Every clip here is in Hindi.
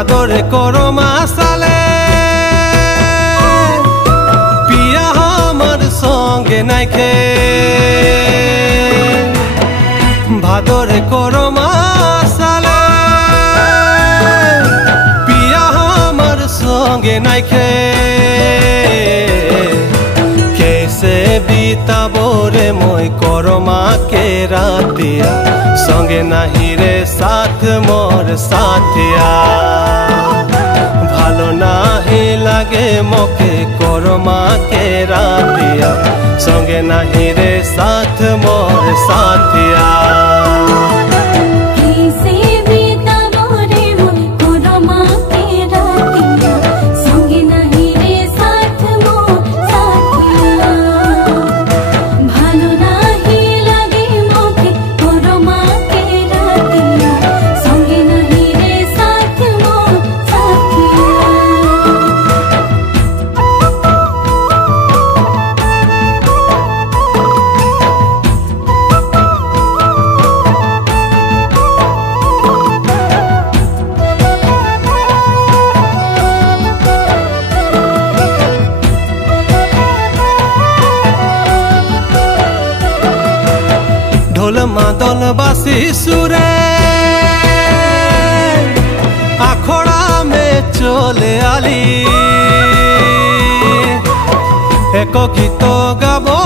ভাদরে করমা সালে পিয়া আমার সঙ্গে নাইখে ভাদরে করমা সালে পিয়া আমার সঙ্গে নাইখে कैसे बीताबो रे मोय करमा के रातिया संगे नाही रे साथ मोर साथिया भालो नाही लागे मोके करमा के रातिया संगे नाही रे साथ मोर साथिया ढोल मादल बासी सुरे आखड़ा में चले आली एक गीत गाबो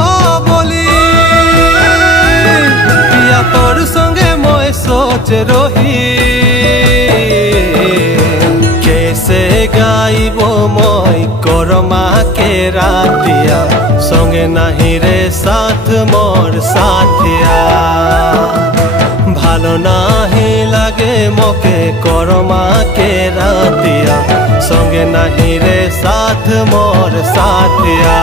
बोली पिया तोर संगे मैं सोच रही कैसे गाइबो मैं करमा के रातिया संगे नाही रे साथ मोर साथिया भालो नाही लागे मोके करमा के रातिया संगे नाही रे साथ मोर साथिया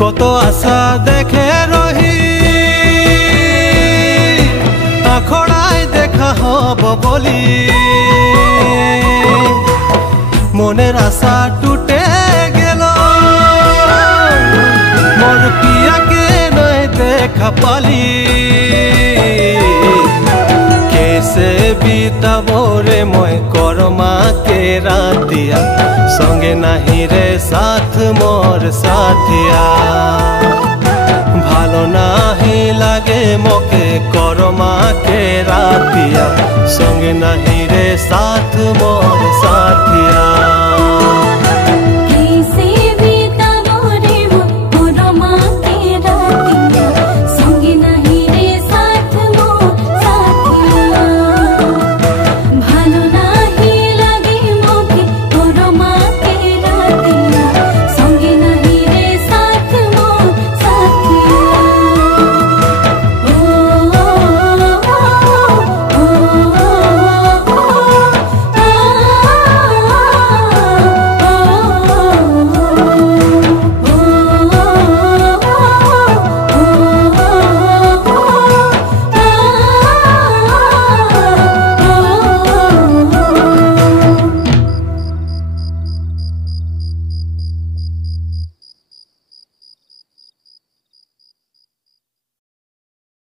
কত আশা দেখে রহি আখড়ায় দেখা হব বলি মনের আশা টুটে গেল মোর পিয়াকে নয় দেখা পালি कैसे बीताबो रे मोय करमा के रातिया संगे नाही रे साथ मोर साथिया। ভালো নাহি লাগে মোকে করমা के रातिया संगे नहीं रे साथ मोर साथिया।